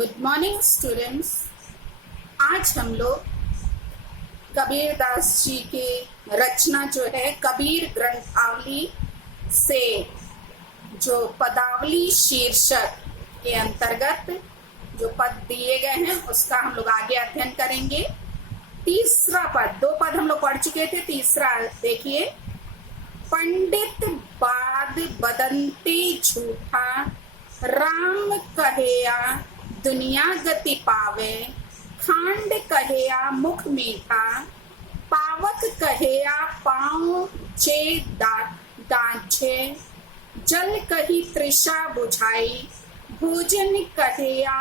Good morning students. आज हम लोग कबीर दास जी के रचना जो है कबीर ग्रंथावली से जो पदावली शीर्षक के अंतर्गत जो पद दिए गए हैं उसका हम लोग आगे अध्ययन करेंगे। तीसरा पद, दो पद हम लोग पढ़ चुके थे, तीसरा देखिए। पंडित बाद बदंती झूठा, राम कहेया दुनिया गति पावे, खांड कहेया मुख मीठा, पावक कहेया पाँव चे दांचे, जल कही तृषा बुझाई, भोजन कहेया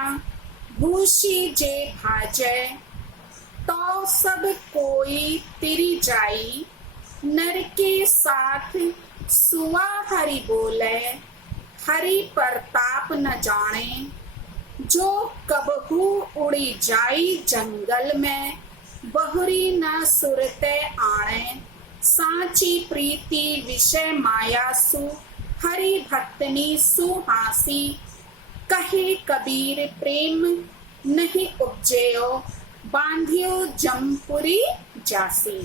भूषी जे भाजै, तो सब कोई तिरी जाई, नर के साथ सुआ हरि बोले, हरि प्रताप न जाने, जो कबहू उड़ी जाई जंगल में, बहुरी न सुरते आणे, सांची प्रीति विषय माया सु, हरि भक्तनी सुहासी, कहे कबीर प्रेम नहीं उपजेयो, बांधियो जमपुरी जासी।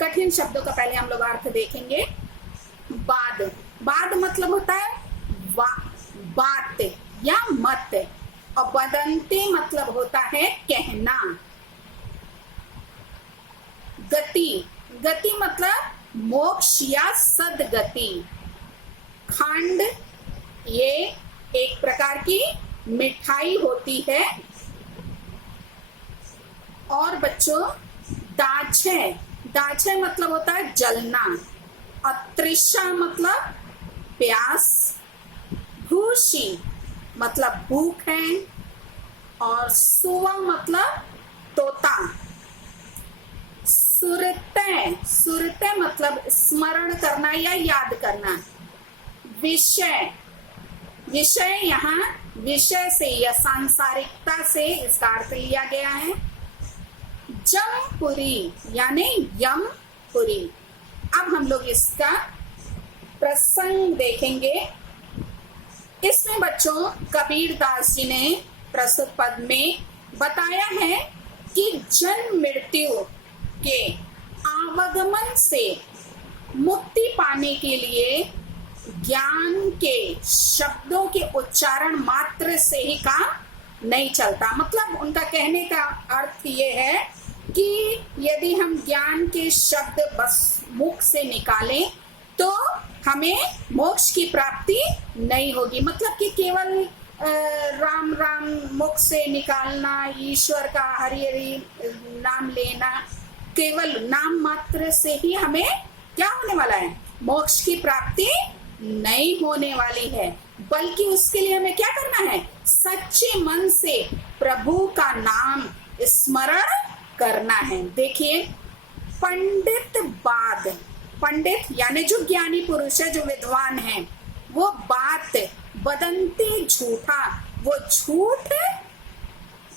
कठिन शब्दों का पहले हम लोग अर्थ देखेंगे। बाद, बाद मतलब होता है बात या मत, और बदंती मतलब होता है कहना। गति, गति मतलब मोक्ष या सदगति। खंड, ये एक प्रकार की मिठाई होती है। और बच्चों दाछे, दाछे मतलब होता है जलना। और तृषा मतलब प्यास। भूषी मतलब भूख है। और सुवा मतलब तोता। सुरते, सुरते मतलब स्मरण करना या याद करना। विषय, विषय यहाँ विषय से या सांसारिकता से इसका अर्थ लिया गया है। जमपुरी यानी यमपुरी। अब हम लोग इसका प्रसंग देखेंगे। इसमें बच्चों कबीर दास जी ने प्रस्तुत पद में बताया है कि जन्म मृत्यु के आवागमन से मुक्ति पाने के लिए ज्ञान के शब्दों के उच्चारण मात्र से ही काम नहीं चलता। मतलब उनका कहने का अर्थ ये है कि यदि हम ज्ञान के शब्द बस मुख से निकालें तो हमें मोक्ष की प्राप्ति नहीं होगी। मतलब कि केवल राम राम मुख से निकालना, ईश्वर का हरि हरि नाम लेना, केवल नाम मात्र से ही हमें क्या होने वाला है, मोक्ष की प्राप्ति नहीं होने वाली है। बल्कि उसके लिए हमें क्या करना है, सच्चे मन से प्रभु का नाम स्मरण करना है। देखिए, पंडित बाद, पंडित यानी जो ज्ञानी पुरुष है, जो विद्वान है, वो बात बदंती झूठा, वो झूठ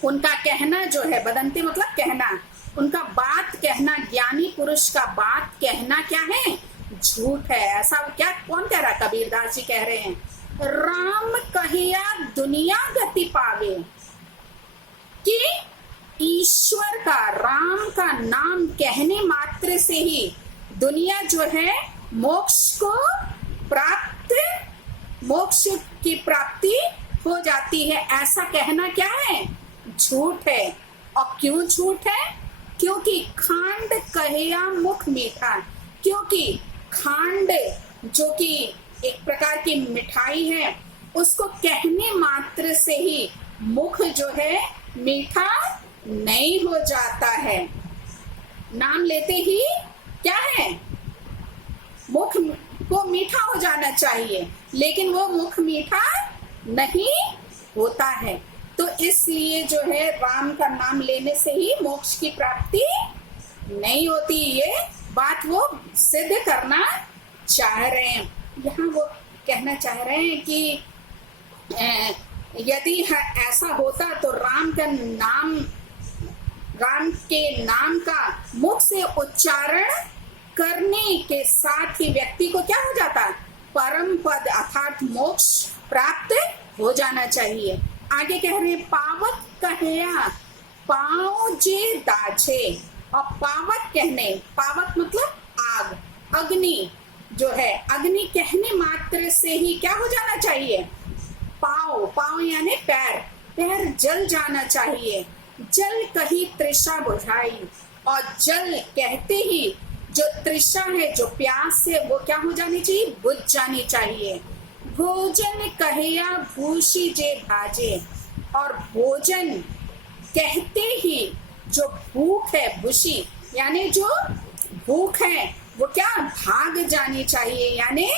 उनका कहना जो है, बदंती मतलब कहना, उनका बात कहना, ज्ञानी पुरुष का बात कहना क्या है, झूठ है। ऐसा क्या, कौन कह रहा है? कबीर दास जी कह रहे हैं। राम कहिया दुनिया गति पावे, कि ईश्वर का, राम का नाम कहने मात्र से ही दुनिया जो है मोक्ष को प्राप्त, मोक्ष की प्राप्ति हो जाती है। ऐसा कहना क्या है, झूठ है। और क्यों झूठ है? क्योंकि खांड कहेया मुख मीठा, क्योंकि खांड जो कि एक प्रकार की मिठाई है, उसको कहने मात्र से ही मुख जो है मीठा नहीं हो जाता है। नाम लेते ही क्या है, मुख को मीठा हो जाना चाहिए, लेकिन वो मुख मीठा नहीं होता है। तो इसलिए जो है राम का नाम लेने से ही मोक्ष की प्राप्ति नहीं होती। ये बात वो सिद्ध करना चाह रहे हैं। यहाँ वो कहना चाह रहे हैं कि यदि ऐसा होता तो राम का नाम, राम के नाम का मुख से उच्चारण करने के साथ ही व्यक्ति को क्या हो जाता, परम पद अर्थात मोक्ष प्राप्त हो जाना चाहिए। आगे कह रहे हैं पावक कहया पाँव जे दाझे। और पावक कहने, पावक मतलब आग, अग्नि जो है, अग्नि कहने मात्र से ही क्या हो जाना चाहिए, पाँव, पाँव यानी पैर, पैर जल जाना चाहिए। जल कही तृषा बुझाई, और जल कहते ही जो तृषा है, जो प्यास है, वो क्या हो जानी चाहिए, बुझ जानी चाहिए। भोजन कहया भूषी जे भाजे, और भोजन कहते ही जो भूख है, भूषी यानी जो भूख है, वो क्या भाग जानी चाहिए, यानी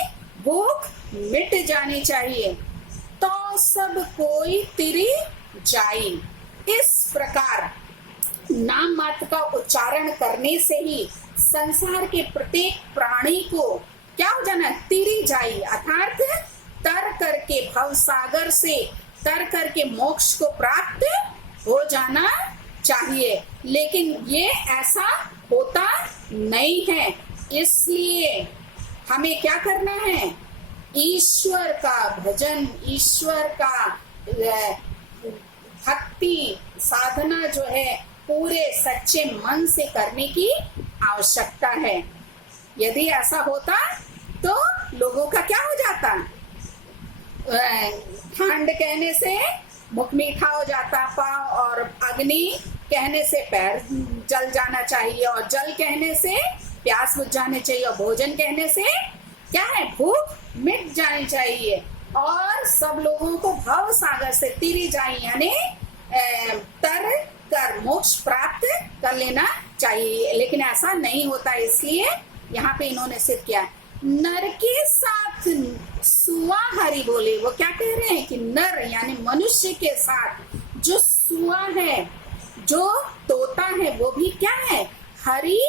भूख मिट जानी चाहिए। तो सब कोई तिरी जाई। इस प्रकार नाम मात्र का उच्चारण करने से ही संसार के प्रत्येक प्राणी को क्या हो जाना, तिरी जाई, अर्थात तर करके भव सागर से तर करके मोक्ष को प्राप्त हो जाना चाहिए। लेकिन ये ऐसा होता नहीं है, इसलिए हमें क्या करना है, ईश्वर का भजन, ईश्वर का भक्ति साधना जो है पूरे सच्चे मन से करने की आवश्यकता है। यदि ऐसा होता तो लोगों का क्या हो जाता, ठंड कहने से मुख मीठा हो जाता पाँव, और अग्नि कहने से पैर जल जाना चाहिए, और जल कहने से प्यास बुझ जानी चाहिए, और भोजन कहने से क्या है, भूख मिट जानी चाहिए, और सब लोगों को भव सागर से तिरी जाए यानी तर कर मोक्ष प्राप्त कर लेना चाहिए। लेकिन ऐसा नहीं होता, इसलिए यहाँ पे इन्होंने सिद्ध किया। नर के साथ सुआ हरि बोले, वो क्या कह रहे हैं कि नर यानी मनुष्य के साथ जो सुआ है, जो तोता है, वो भी क्या है, हरि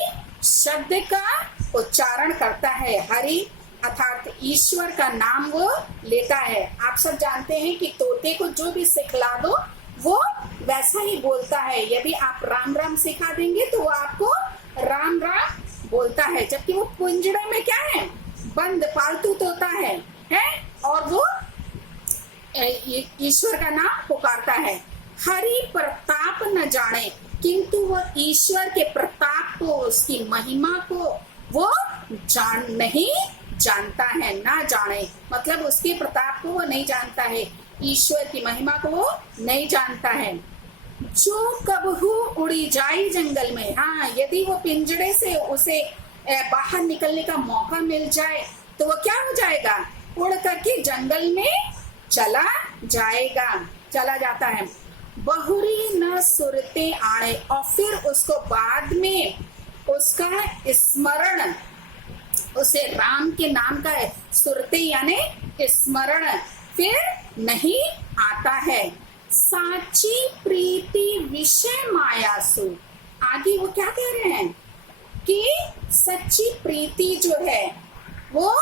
शब्द का उच्चारण करता है। हरि अर्थात ईश्वर का नाम वो लेता है। आप सब जानते हैं कि तोते को जो भी सिखला दो वो वैसा ही बोलता है। यदि आप राम राम सिखा देंगे तो वो आपको राम राम बोलता है, जबकि वो पिंजड़े में क्या है, बंद पालतू तोता है और वो ईश्वर का नाम पुकारता है। हरि प्रताप न जाने, किंतु वह ईश्वर के प्रताप को, उसकी महिमा को वो नहीं जानता है। ना जाने मतलब उसके प्रताप को वो नहीं जानता है, ईश्वर की महिमा को वो नहीं जानता है। जो कबहू उड़ी जाई जंगल में, हाँ यदि वो पिंजड़े से उसे बाहर निकलने का मौका मिल जाए तो वो क्या हो जाएगा, उड़ करके जंगल में चला जाता है। बहुरी न सुरते आए, और फिर उसको बाद में उसका स्मरण, उसे राम के नाम का सुरते यानी स्मरण फिर नहीं आता है। साची प्रीति विषय मायासु, आगे वो क्या कह रहे हैं कि सच्ची प्रीति जो है वो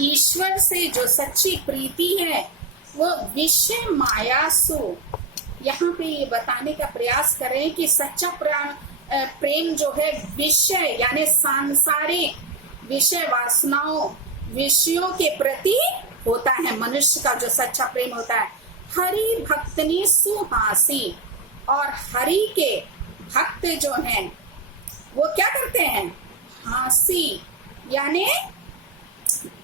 ईश्वर से, जो सच्ची प्रीति है वो विषय मायासु। यहाँ पे ये बताने का प्रयास करें कि सच्चा प्रेम जो है विषय यानी सांसारिक विषय वासनाओं, विषयों के प्रति होता है। मनुष्य का जो सच्चा प्रेम होता है। हरि भक्तनी सुहासी, और हरि के भक्त जो हैं वो क्या करते हैं, हासी यानी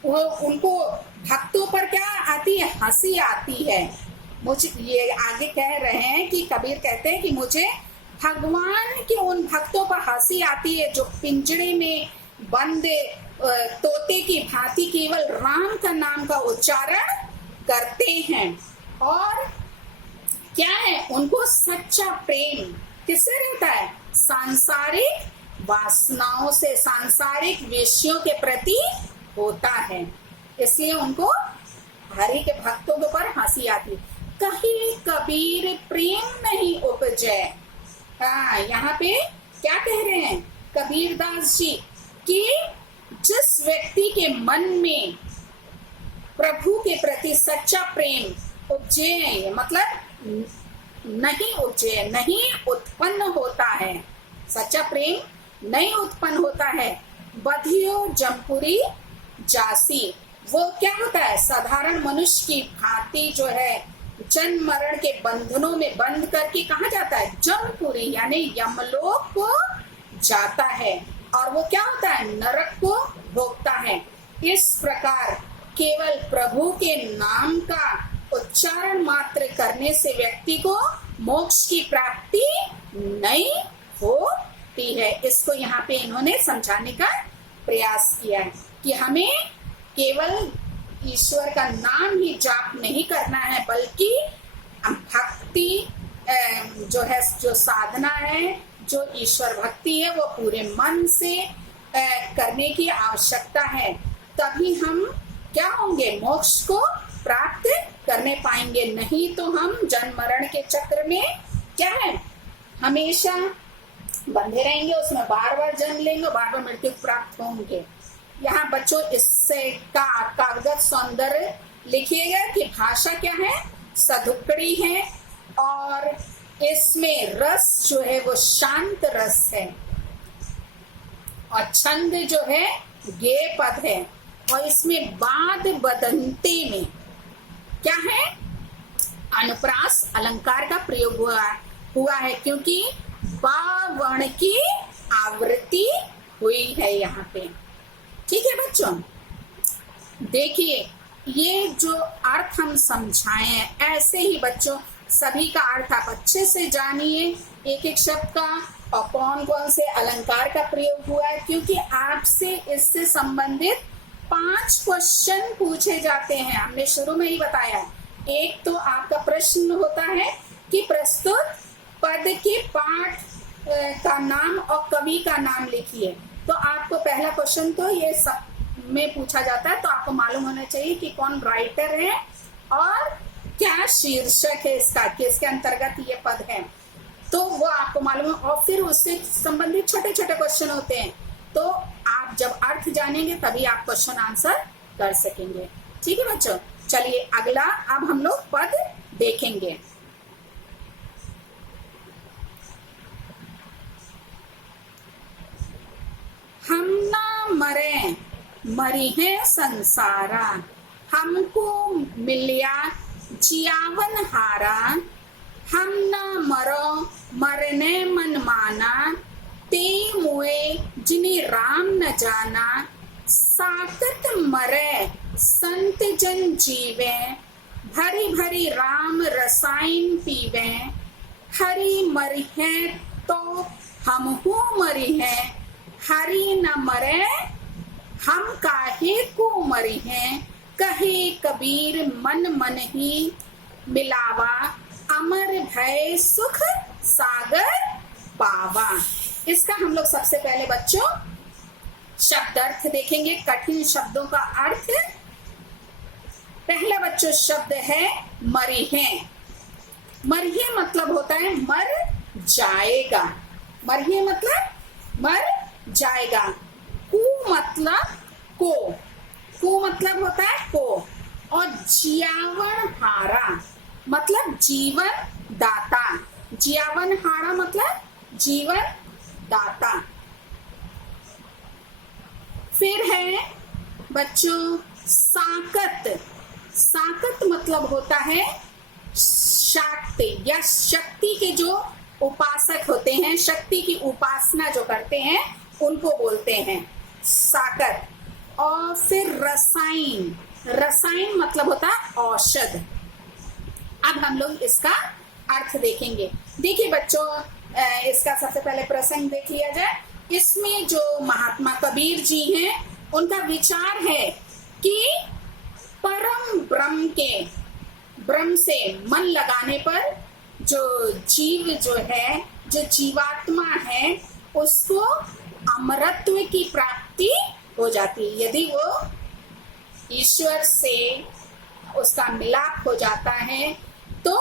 वो उनको भक्तों पर क्या आती है, हंसी आती है। मुझे ये आगे कह रहे हैं कि कबीर कहते हैं कि मुझे भगवान के उन भक्तों पर हंसी आती है जो पिंजड़े में बंद तोते की भांति केवल राम का नाम का उच्चारण करते हैं। और क्या है, उनको सच्चा प्रेम किससे रहता है, सांसारिक वासनाओं से, सांसारिक विषयों के प्रति होता है, इसलिए उनको हरि के भक्तों के ऊपर हंसी आती। कहीं कबीर प्रेम नहीं उपजे, हाँ यहाँ पे क्या कह रहे हैं कबीरदास जी कि जिस व्यक्ति के मन में प्रभु के प्रति सच्चा प्रेम उपजे, मतलब नहीं उपजे, नहीं उत्पन्न होता है, सच्चा प्रेम नहीं उत्पन्न होता है। बधियो जमपुरी जासी, वो क्या होता है, साधारण मनुष्य की भांति जो है जन्म मरण के बंधनों में बंद करके कहाँ जाता है? जमपुरी यानी यमलोक को जाता है, और वो क्या होता है? नरक को भोगता है। इस प्रकार केवल प्रभु के नाम का उच्चारण मात्र करने से व्यक्ति को मोक्ष की प्राप्ति नहीं होती है। इसको यहाँ पे इन्होंने समझाने का प्रयास किया है कि हमें केवल ईश्वर का नाम ही जाप नहीं करना है, बल्कि भक्ति जो है, जो साधना है, जो ईश्वर भक्ति है, वो पूरे मन से करने की आवश्यकता है। तभी हम क्या होंगे? मोक्ष को प्राप्त करने पाएंगे। नहीं तो हम जन्म मरण के चक्र में क्या है? हमेशा बंधे रहेंगे, उसमें बार बार जन्म लेंगे, बार बार मृत्यु प्राप्त होंगे। यहाँ बच्चों इससे का कागज सौंदर्य लिखिएगा कि भाषा क्या है? सदुक्कड़ी है, और इसमें रस जो है वो शांत रस है, और छंद जो है गेय पद है, और इसमें बाद बदंते में क्या है? अनुप्रास अलंकार का प्रयोग हुआ है, क्योंकि बावर्ण की आवृत्ति हुई है यहाँ पे। ठीक है बच्चों, देखिए ये जो अर्थ हम समझाए हैं, ऐसे ही बच्चों सभी का अर्थ आप अच्छे से जानिए, एक एक शब्द का, और कौन कौन से अलंकार का प्रयोग हुआ है, क्योंकि आपसे इससे संबंधित 5 क्वेश्चन पूछे जाते हैं। हमने शुरू में ही बताया। एक तो आपका प्रश्न होता है कि प्रस्तुत पद के पाठ का नाम और कवि का नाम लिखिए। तो आपको पहला क्वेश्चन तो ये सब में पूछा जाता है, तो आपको मालूम होना चाहिए कि कौन राइटर है और क्या शीर्षक है इसका, किसके अंतर्गत ये पद है, तो वो आपको मालूम है। और फिर उससे संबंधित छोटे छोटे क्वेश्चन होते हैं, तो आप जब अर्थ जानेंगे तभी आप क्वेश्चन आंसर कर सकेंगे। ठीक है बच्चों, चलिए अगला अब हम लोग पद देखेंगे। हम ना मरे मरी है संसारा, हमको मिलिया जियावन हारा। हम ना मरो मरने मन माना, ते मुए जिन्हें राम न जाना। साकत मरे संत जन जीवे, भरी भरी राम रसायन पीवे। हरि मरी है तो हम हो मरी है, हरि न मरे हम काहे को मरी हैं। कहे कबीर मन मन ही मिलावा, अमर भय सुख सागर पावा। इसका हम लोग सबसे पहले बच्चों शब्द अर्थ देखेंगे, कठिन शब्दों का अर्थ। पहला बच्चों शब्द है मरिहे। मरिहे मतलब होता है मर जाएगा। मरिहे मतलब मर जाएगा। कु मतलब को, कु मतलब होता है को, और जियावन हारा मतलब जीवन दाता। जियावन हारा मतलब जीवन दाता। फिर है बच्चों साकत। साकत मतलब होता है शक्ति या शक्ति के जो उपासक होते हैं, शक्ति की उपासना जो करते हैं उनको बोलते हैं साकत। और फिर रसायन। रसायन मतलब होता है औषध। अब हम लोग इसका अर्थ देखेंगे। देखिए बच्चों, इसका सबसे पहले प्रसंग देख लिया जाए। इसमें जो महात्मा कबीर जी हैं, उनका विचार है कि परम ब्रह्म के, ब्रह्म से मन लगाने पर जो जीव जो है, जो जीवात्मा है, उसको अमरत्व की प्राप्ति हो जाती है। यदि वो ईश्वर से उसका मिलाप हो जाता है तो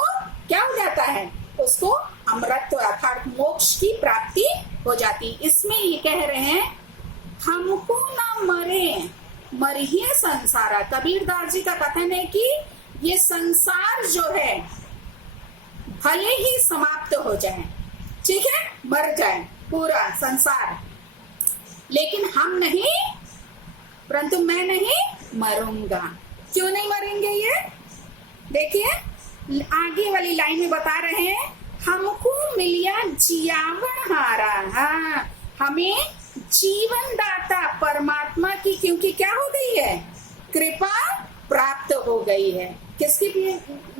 क्या हो जाता है? उसको अमरत्व अर्थात मोक्ष की प्राप्ति हो जाती। इसमें ये कह रहे हैं हमको ना मरे मरिए संसारा। कबीरदास जी का कथन है कि ये संसार जो है भले ही समाप्त हो जाए, ठीक है, मर जाए पूरा संसार, लेकिन हम नहीं, परंतु मैं नहीं मरूंगा। क्यों नहीं मरेंगे? ये देखिए, आगे वाली लाइन में बता रहे हैं, हमको मिलिया जियावन हारा। हाँ, हमें जीवन दाता परमात्मा की क्योंकि क्या हो गई है, कृपा प्राप्त हो गई है। किसकी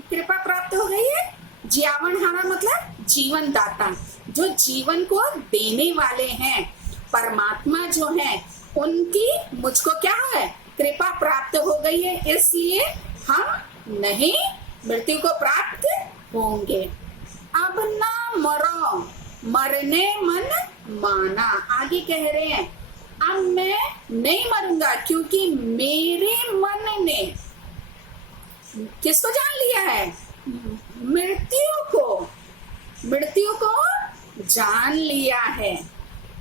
कृपा प्राप्त हो गई है? जियावन हारा मतलब जीवन दाता, जो जीवन को देने वाले हैं, परमात्मा जो है, उनकी मुझको क्या है, कृपा प्राप्त हो गई है, इसलिए हम नहीं मृत्यु को प्राप्त होंगे। अब ना मरो, मरने मन माना। आगे कह रहे हैं, अब मैं नहीं मरूंगा क्योंकि मेरे मन ने किसको जान लिया है, मृत्यु को जान लिया है।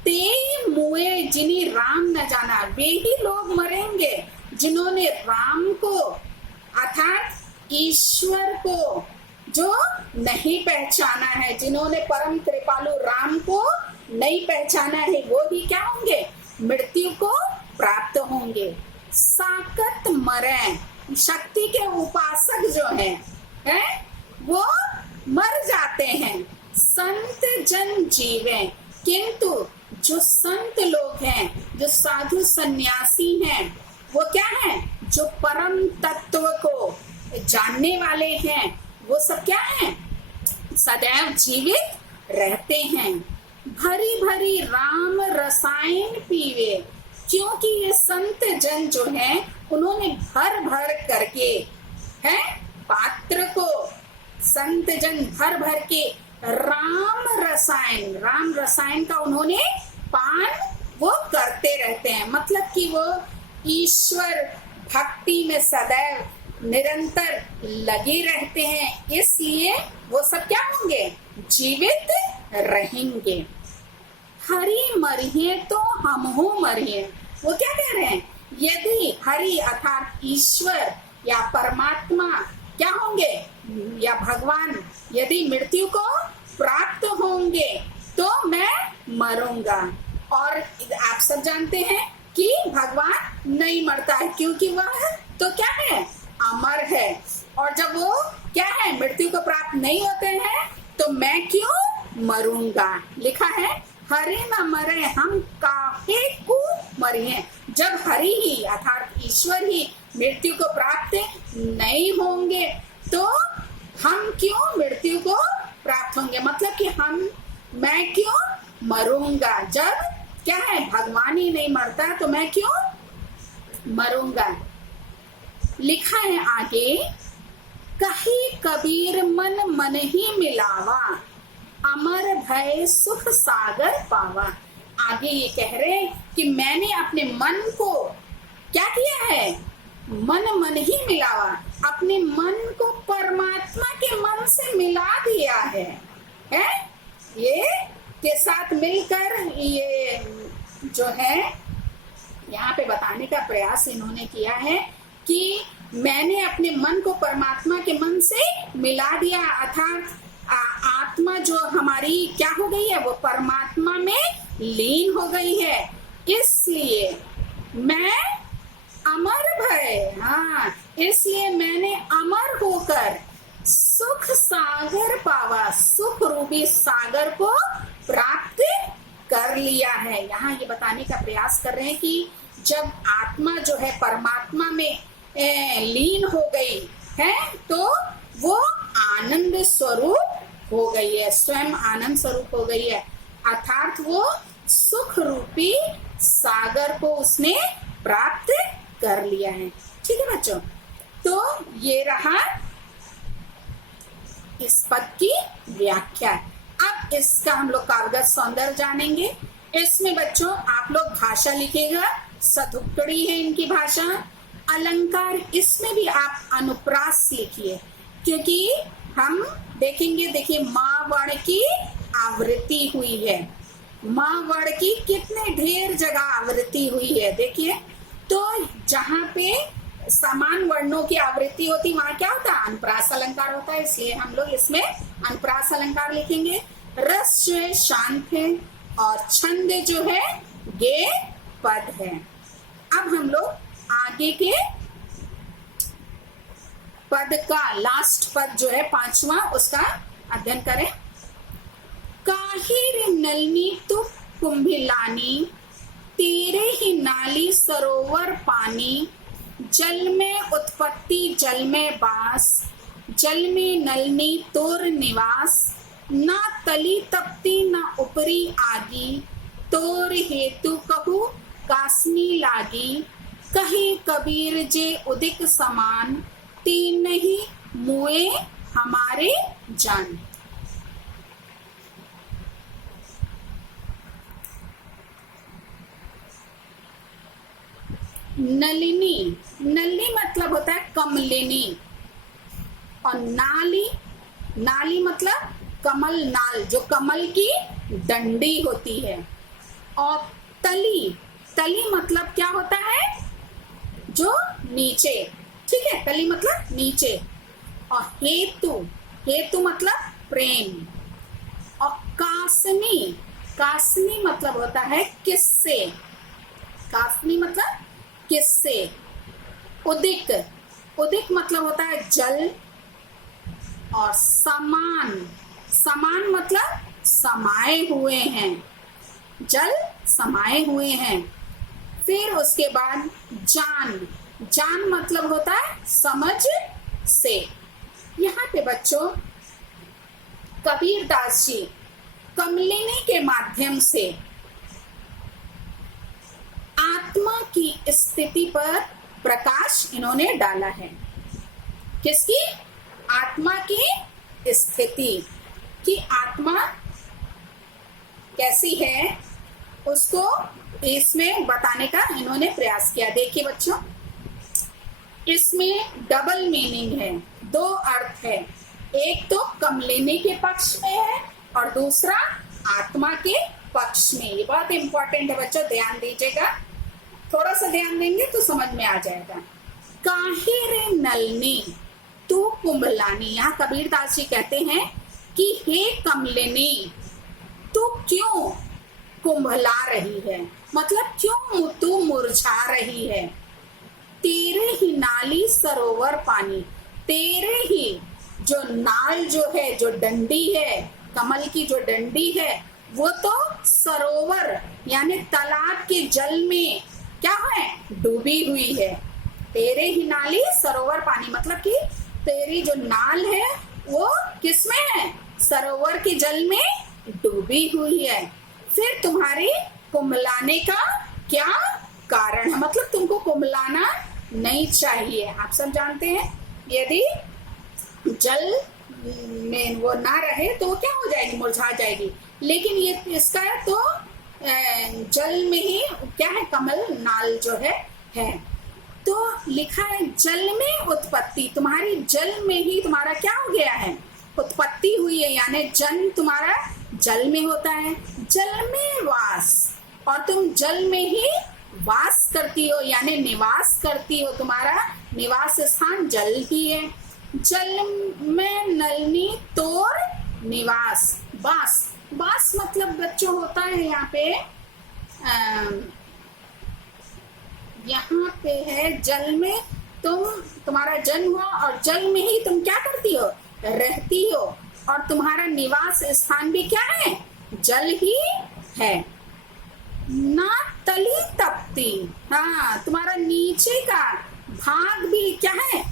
ते मुए जिन्हें राम न जाना, वे ही लोग मरेंगे जिन्होंने राम को अर्थात ईश्वर को जो नहीं पहचाना है, जिन्होंने परम कृपालु राम को नहीं पहचाना है, वो ही क्या होंगे, मृत्यु को प्राप्त होंगे। साकत मरे, शक्ति के उपासक जो हैं वो मर जाते हैं। संत जन जीवे, किंतु जो संत लोग हैं, जो साधु सन्यासी हैं, वो क्या है, जो परम तत्व को जानने वाले हैं, वो सब क्या है, सदैव जीवित रहते हैं। भरी भरी राम रसायन पीवे, क्योंकि ये संत जन जो हैं उन्होंने भर भर करके है पात्र को, संत जन भर भर के राम रसायन का उन्होंने पान वो करते रहते हैं। मतलब कि वो ईश्वर भक्ति में सदैव निरंतर लगे रहते हैं, इसलिए वो सब क्या होंगे, जीवित रहेंगे। हरि मरिए तो हमहु मरिए, वो क्या कह रहे हैं, यदि हरि अर्थात ईश्वर या परमात्मा क्या होंगे, या भगवान यदि मृत्यु को प्राप्त होंगे तो मैं मरूंगा। और आप सब जानते हैं कि भगवान नहीं मरता है, क्योंकि वह तो क्या है, अमर है। और जब वो क्या है, मृत्यु को प्राप्त नहीं होते हैं, तो मैं क्यों मरूंगा। लिखा है, हरि न मरे हम काहे को मरिए। जब हरि ही अर्थात ईश्वर ही मृत्यु को प्राप्त नहीं होंगे, तो हम क्यों मृत्यु को प्राप्त होंगे। मतलब कि मैं क्यों मरूंगा, जब क्या है, भगवान ही नहीं मरता, तो मैं क्यों मरूंगा। लिखा है आगे, कही कबीर मन मन ही मिलावा, अमर भय सुख सागर पावा। आगे ये कह रहे हैं कि मैंने अपने मन को क्या किया है, मन ही मिलावा, अपने मन को परमात्मा के मन से मिला दिया है? ये के साथ मिलकर ये जो है यहाँ पे बताने का प्रयास इन्होंने किया है कि मैंने अपने मन को परमात्मा के मन से मिला दिया, अर्थात आत्मा जो हमारी क्या हो गई है, वो परमात्मा में लीन हो गई है। इसलिए मैं अमर भय, हाँ, इसलिए मैंने अमर होकर सुख सागर पावा, सुख रूपी सागर को प्राप्त कर लिया है। यहाँ ये बताने का प्रयास कर रहे हैं कि जब आत्मा जो है परमात्मा में लीन हो गई है, तो वो आनंद स्वरूप हो गई है, स्वयं आनंद स्वरूप हो गई है, अर्थात वो सुख रूपी सागर को उसने प्राप्त कर लिया है। ठीक है बच्चों, तो ये रहा इस पद की व्याख्या। अब इसका हम लोग काव्यगत सौंदर्य जानेंगे। इसमें बच्चों आप लोग भाषा लिखेगा, सदुक्कड़ी है इनकी भाषा। अलंकार, इसमें भी आप अनुप्रास लिखिए, क्योंकि हम देखेंगे, देखिए माँ वर्ण की आवृत्ति हुई है, माँ वर्ण की कितने ढेर जगह आवृत्ति हुई है। देखिए, तो जहाँ पे समान वर्णों की आवृत्ति होती, वहां क्या होता है, अनुप्रास अलंकार होता है, इसलिए हम लोग इसमें अनुप्रास अलंकार लिखेंगे। रस जो है शांत है, और छंद जो है गे पद है। अब हम लोग आगे के पद का लास्ट पद जो है 5वां, उसका अध्ययन करें। काहिर नलनी तू कुंभिलानी, तेरे ही नाली सरोवर पानी, जल में उत्पत्ति जल में बास, जल में नलनी तोर निवास, ना तली तपती ना ऊपरी आगी, तोर हेतु कहू कासनी लागी, कहे कबीर जे उदिक समान, तीन नहीं मुए हमारे जान। नलिनी, नलिनी मतलब होता है कमलिनी, और नाली, नाली मतलब कमल नाल, जो कमल की डंडी होती है। और तली, तली मतलब क्या होता है, जो नीचे, ठीक है, तली मतलब नीचे। और हेतु, हेतु मतलब प्रेम। और कासनी, कासनी मतलब होता है किससे, कासनी मतलब किससे। उदिक, उदिक मतलब होता है जल। और समान, समान मतलब समाये हुए हैं, जल समाये हुए हैं। फिर उसके बाद जान, जान मतलब होता है समझ से। यहाँ पे बच्चों कबीर दास जी कमलिनी के माध्यम से आत्मा की स्थिति पर प्रकाश इन्होंने डाला है। किसकी, आत्मा की स्थिति, कि आत्मा कैसी है उसको इसमें बताने का इन्होंने प्रयास किया। देखिए बच्चों, इसमें डबल मीनिंग है, दो अर्थ है। एक तो कमलिनी के पक्ष में है और दूसरा आत्मा के पक्ष में। ये बहुत इंपॉर्टेंट है बच्चों, ध्यान दीजिएगा, थोड़ा सा ध्यान देंगे तो समझ में आ जाएगा। काहे रे नलनी तू कुंभलानी, यहाँ कबीर दास जी कहते हैं कि हे कमलिनी, तू क्यों कुंभला रही है, मतलब क्यों तू मुरझा रही है। तेरे ही नाली सरोवर पानी, तेरे ही जो नाल जो है, जो डंडी है, कमल की जो डंडी है, वो तो सरोवर यानी तालाब के जल में क्या है, डूबी हुई है। तेरे ही नाली सरोवर पानी मतलब कि तेरी जो नाल है वो किसमें है, सरोवर के जल में डूबी हुई है। फिर तुम्हारी कुंभलाने का क्या कारण है, मतलब तुमको कुंभलाना नहीं चाहिए। आप सब जानते हैं यदि जल में वो ना रहे तो वो क्या हो जाएगी, मुरझा जाएगी। लेकिन ये इसका तो जल में ही क्या है, कमल नाल जो है। तो लिखा है जल में उत्पत्ति, तुम्हारी जल में ही तुम्हारा क्या हो गया है, उत्पत्ति हुई है, यानी जन्म तुम्हारा जल में होता है। जल में वास, और तुम जल में ही वास करती हो, यानी निवास करती हो, तुम्हारा निवास स्थान जल ही है। जल में नलनी तोर निवास, बास, बास मतलब बच्चों होता है यहाँ पे है जल में तुम्हारा जन्म हुआ और जल में ही तुम क्या करती हो, रहती हो, और तुम्हारा निवास स्थान भी क्या है, जल ही है। ना तली तपती, हाँ तुम्हारा नीचे का भाग भी क्या है,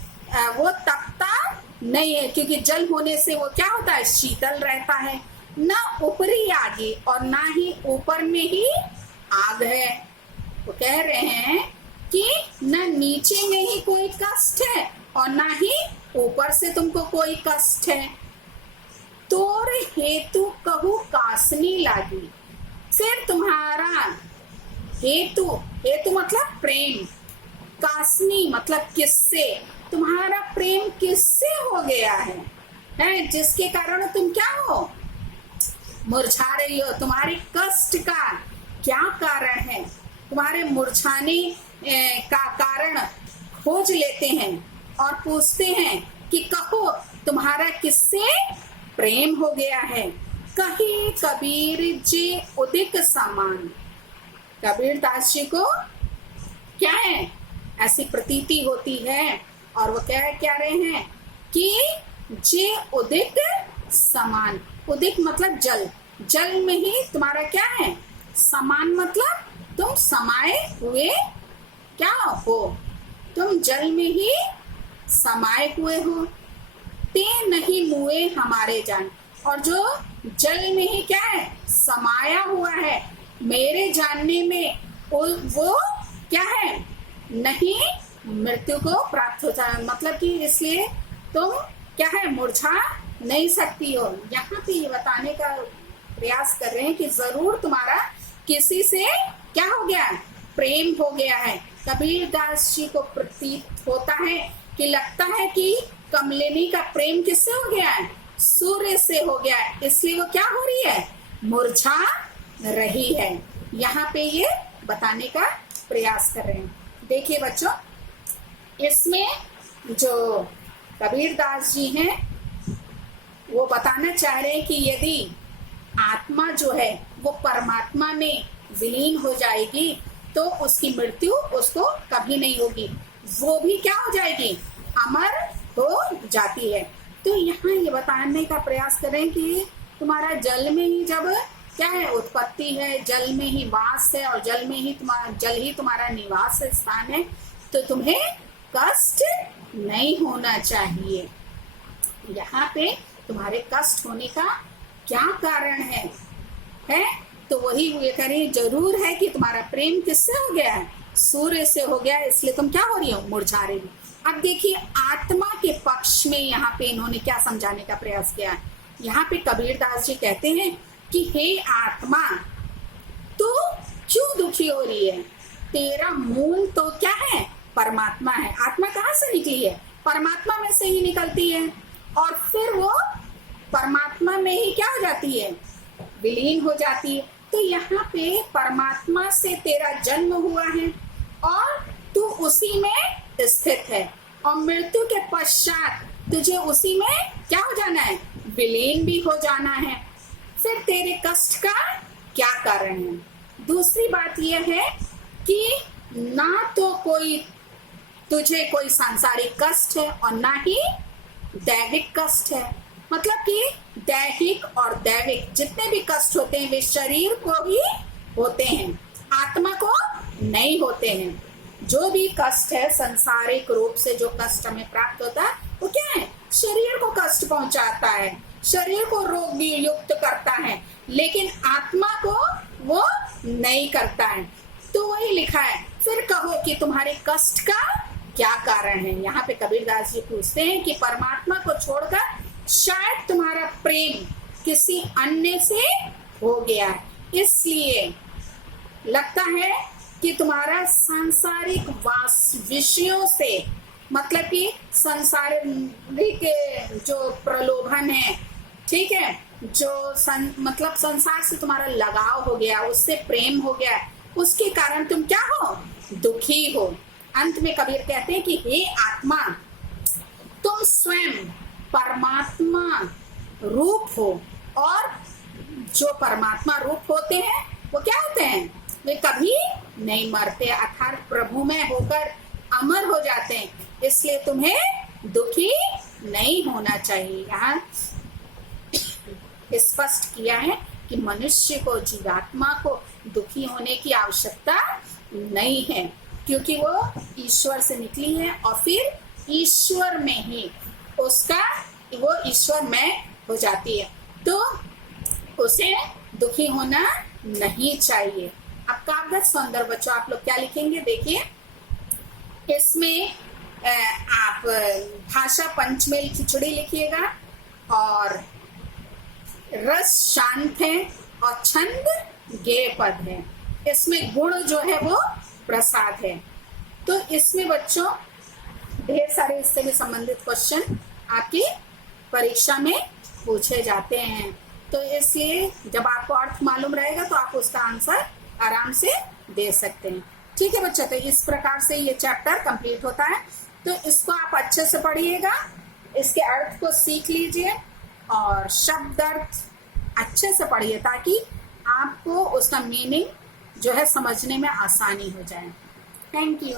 वो तपता नहीं है, क्योंकि जल होने से वो क्या होता है, शीतल रहता है। ना ऊपरी आगे, और ना ही ऊपर में ही आग है। वो कह रहे हैं कि न नीचे में ही कोई कष्ट है और ना ही ऊपर से तुमको कोई कष्ट है। तोर हेतु कहू कासनी लागी, फिर तुम्हारा हेतु, हेतु मतलब प्रेम, कासनी मतलब किससे, तुम्हारा प्रेम किससे हो गया है जिसके कारण तुम क्या हो, मुरझा रही हो। तुम्हारे कष्ट का क्या कारण है, तुम्हारे मुरझाने का कारण खोज लेते हैं और पूछते हैं कि कहो तुम्हारा किससे प्रेम हो गया है। कहे कबीर जी उदिक समान, कबीर दास जी को क्या है, ऐसी प्रतीति होती है और वो क्या रहे हैं कि जे उदिक समान, उदिक मतलब जल, जल में ही तुम्हारा क्या है, समान मतलब तुम समाये हुए क्या हो, तुम जल में ही समाये हुए हो। ते नहीं मुए हमारे जान, और जो जल में ही क्या है, समाया हुआ है मेरे जानने में, वो क्या है, नहीं मृत्यु को प्राप्त होता है, मतलब कि इसलिए तुम क्या है, मुरझा नहीं सकती हो। यहाँ पे ये बताने का प्रयास कर रहे हैं कि जरूर तुम्हारा किसी से क्या हो गया, प्रेम हो गया है। कबीरदास जी को प्रतीत होता है कि लगता है कि कमलिनी का प्रेम किससे हो गया है, सूर्य से हो गया है, इसलिए वो क्या हो रही है, मुरझा रही है। यहाँ पे ये बताने का प्रयास कर रहे हैं। देखिए बच्चों, इसमें जो कबीरदास जी हैं वो बताना चाह रहे हैं कि यदि आत्मा जो है वो परमात्मा में विलीन हो जाएगी तो उसकी मृत्यु उसको कभी नहीं होगी, वो भी क्या हो जाएगी, अमर हो जाती है। तो यहाँ ये बताने का प्रयास करें कि तुम्हारा जल में ही जब क्या है, उत्पत्ति है, जल में ही वास है और जल में ही तुम्हारा निवास स्थान है, तो तुम्हें कष्ट नहीं होना चाहिए। यहाँ पे तुम्हारे कष्ट होने का क्या कारण है? तो वही ये करें, जरूर है कि तुम्हारा प्रेम किससे हो गया है, सूर्य से हो गया, इसलिए तुम क्या हो रही हो, मुरझा रही हो। अब देखिए आत्मा के पक्ष में यहाँ पे इन्होंने क्या समझाने का प्रयास किया है। यहाँ पे कबीरदास जी कहते हैं कि हे आत्मा, तू क्यों दुखी हो रही है, तेरा मूल तो क्या है, परमात्मा है। आत्मा कहाँ से निकली है, परमात्मा में से ही निकलती है, और फिर वो परमात्मा में ही क्या हो जाती है, विलीन हो जाती है। तो यहाँ पे परमात्मा से तेरा जन्म हुआ है और तू उसी में स्थित है, और मृत्यु के पश्चात तुझे उसी में क्या हो जाना है, विलीन भी हो जाना है। फिर तेरे कष्ट का क्या कारण है? दूसरी बात यह है कि ना तो तुझे कोई सांसारिक कष्ट है और ना ही दैविक कष्ट है, मतलब कि दैहिक और दैविक जितने भी कष्ट होते हैं वे शरीर को ही होते हैं, आत्मा को नहीं होते हैं। जो भी कष्ट है सांसारिक रूप से जो कष्ट हमें प्राप्त होता है वो क्या है, शरीर को कष्ट पहुंचाता है, शरीर को रोग युक्त करता है, लेकिन आत्मा को वो नहीं करता है। तो वही लिखा है, फिर कहो कि तुम्हारे कष्ट का क्या कारण है। यहाँ पे कबीरदास जी पूछते हैं कि परमात्मा को छोड़कर शायद तुम्हारा प्रेम किसी अन्य से हो गया है, इसलिए लगता है कि तुम्हारा सांसारिक विषयों से, मतलब कि सांसारिक जो प्रलोभन है, ठीक है, जो मतलब संसार से तुम्हारा लगाव हो गया, उससे प्रेम हो गया, उसके कारण तुम क्या हो, दुखी हो। अंत में कबीर कहते हैं कि हे आत्मा, तुम स्वयं परमात्मा रूप हो, और जो परमात्मा रूप होते हैं वो क्या होते हैं, वे कभी नहीं मरते, अर्थात प्रभु में होकर अमर हो जाते हैं, इसलिए तुम्हें दुखी नहीं होना चाहिए। यहाँ स्पष्ट किया है कि मनुष्य को, जीवात्मा को दुखी होने की आवश्यकता नहीं है, क्योंकि वो ईश्वर से निकली है और फिर ईश्वर में ही वो ईश्वर में हो जाती है, तो उसे दुखी होना नहीं चाहिए। अब कागज सौंदर्य बच्चों आप लोग क्या लिखेंगे, देखिए इसमें आप भाषा पंचमेल खिचड़ी लिखिएगा, और रस शांत है और छंद गेय पद है, इसमें गुण जो है वो प्रसाद है। तो इसमें बच्चों ढेर सारे इससे भी संबंधित क्वेश्चन आपकी परीक्षा में पूछे जाते हैं, तो इसलिए जब आपको अर्थ मालूम रहेगा तो आप उसका आंसर आराम से दे सकते हैं। ठीक है बच्चों, तो इस प्रकार से ये चैप्टर कंप्लीट होता है। तो इसको आप अच्छे से पढ़िएगा, इसके अर्थ को सीख लीजिए और शब्द अर्थ अच्छे से पढ़िए, ताकि आपको उसका मीनिंग जो है समझने में आसानी हो जाए। Thank you.